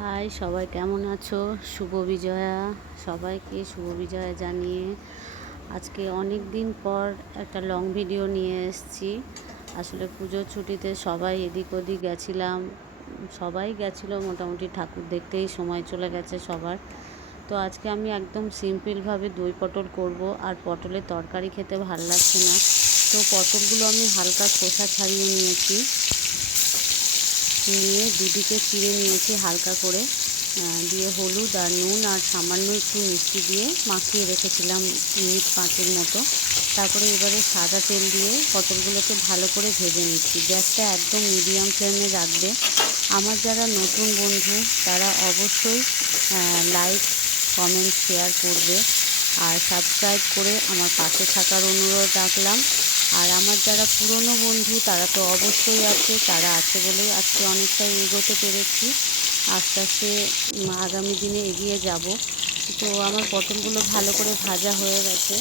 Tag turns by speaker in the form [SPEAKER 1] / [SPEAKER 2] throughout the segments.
[SPEAKER 1] High, সবাই কেমন আছো? শুভ বিজয়া। সবাইকে শুভ বিজয়া জানিয়ে আজকে অনেক দিন পর একটা লং ভিডিও নিয়ে এসেছি। আসলে পুজোর ছুটিতে সবাই এদিক ওদিক গেছিলাম। সবাই গেছিল, মোটামুটি ঠাকুর দেখতেই সময় চলে গেছে সবার। তো আজকে আমি একদম সিম্পলভাবে দই পটল করব, আর পটলের তরকারি খেতে ভালো লাগছে না। তো পটলগুলো আমি হালকা খোসা ছাড়িয়ে নিয়েছি। নিয়ে দুদিকে চিড়ে নিয়েছি হালকা করে দিয়ে হলুদ আর নুন আর সামান্য একটু মিষ্টি দিয়ে মাখিয়ে রেখেছিলাম মিনিট পাঁচের মতো। তারপরে এবারে সাদা তেল দিয়ে পটলগুলোকে ভালো করে ভেজে নিচ্ছি। গ্যাসটা একদম মিডিয়াম ফ্লেমে রাখবে। আমার যারা নতুন বন্ধু, তারা অবশ্যই লাইক, কমেন্ট, শেয়ার করবে। আর সাবস্ক্রাইব করে আমার পাশে থাকার অনুরোধ রাখলাম। আর আমার যারা পুরনো বন্ধু, তারা তো অবশ্যই আছে, তারা আছে বলেই আজকে অনেকটাই এগোতে পেরেছি। আস্তে আস্তে আগামী দিনে এগিয়ে যাব। তো আমার পটলগুলো ভালো করে ভাজা হয়ে গেছে।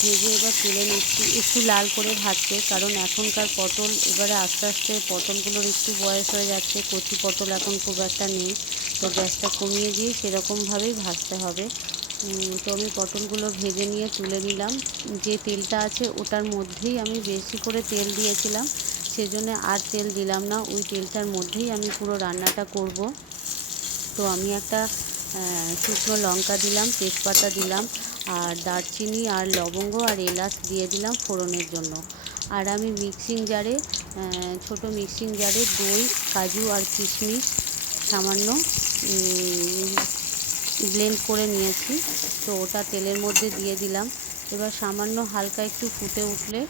[SPEAKER 1] ভেজে এবার তুলে নিচ্ছি, একটু লাল করে ভাজছে কারণ এখনকার পটল, এবারে আস্তে আস্তে পটলগুলোর একটু বয়স হয়ে যাচ্ছে, কচি পটল এখন খুব একটা নেই। তো গ্যাসটা কমিয়ে দিয়ে সেরকমভাবেই ভাজতে হবে। তো আমি পটলগুলো ভেজে নিয়ে তুলে নিলাম। যে তেলটা আছে ওটার মধ্যেই আমি বেশি করে তেল দিয়েছিলাম, সেজন্য আর তেল দিলাম না। ওই তেলটার মধ্যেই আমি পুরো রান্নাটা করব। তো আমি একটা শুকনো লঙ্কা দিলাম, তেজপাতা দিলাম, আর দারচিনি আর লবঙ্গ আর এলাচ দিয়ে দিলাম ফোড়নের জন্য। আর আমি মিক্সিং জারে ছোট মিক্সিং জারে দই, কাজু আর কিশমিশ সামান্য ব্লেন্ড করে নিয়েছি। তো ওটা তেলের মধ্যে দিয়ে দিলাম। এবার সামান্য হালকা একটু ফুটে উঠলে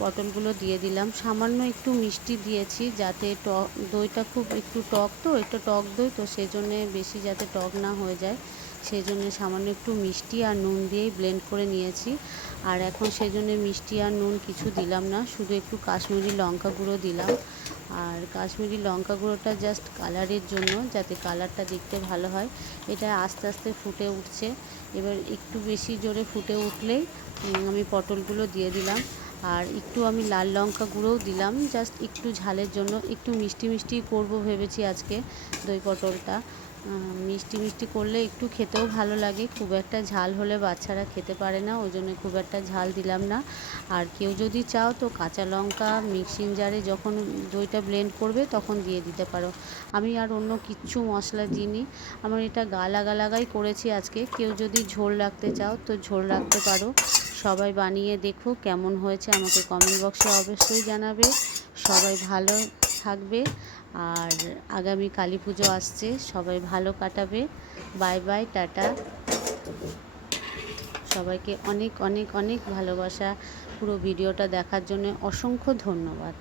[SPEAKER 1] পটলগুলো দিয়ে দিলাম। সামান্য একটু মিষ্টি দিয়েছি যাতে টক দইটা খুব একটু টক তো, একটু টক দই তো সেই জন্যে বেশি যাতে টক না হয়ে যায়। সেই জন্য সামান্য একটু মিষ্টি আর নুন দিয়েই ব্লেন্ড করে নিয়েছি। আর এখন সেই জন্যে মিষ্টি আর নুন কিছু দিলাম না, শুধু একটু কাশ্মীরি লঙ্কা গুঁড়ো দিলাম। আর কাশ্মীরি লঙ্কা গুঁড়োটা জাস্ট কালারের জন্য, যাতে কালারটা দেখতে ভালো হয়। এটা আস্তে আস্তে ফুটে উঠছে। এবার একটু বেশি জোরে ফুটে উঠলেই আমি পটলগুলো দিয়ে দিলাম। আর একটু আমি লাল লঙ্কা গুঁড়োও দিলাম জাস্ট একটু ঝালের জন্য একটু মিষ্টি মিষ্টি করব ভেবেছি আজকে দই পটলটা। মিষ্টি মিষ্টি করলে একটু খেতেও ভালো লাগে, খুব একটা ঝাল হলে বাচ্চারা খেতে পারে না, ওই জন্য খুব একটা ঝাল দিলাম না। আর কেউ যদি চাও তো কাঁচা লঙ্কা মিক্সিং জারে যখন দইটা ব্লেন্ড করবে তখন দিয়ে দিতে পারো। আমি আর অন্য কিচ্ছু মশলা দিইনি, আমার এটা গালা গালাগাই করেছি আজকে। কেউ যদি ঝোল রাখতে চাও তো ঝোল রাখতে পারো। সবাই বানিয়ে দেখো কেমন হয়েছে, আমাকে কমেন্ট বক্সে অবশ্যই জানাবে। সবাই ভালো থাকবে আর আগামী কালী পুজো আসছে, সবাই ভালো কাটাবে। Bye bye tata. সবাইকে অনেক অনেক অনেক ভালোবাসা। পুরো ভিডিওটা দেখার জন্য অসংখ্য ধন্যবাদ।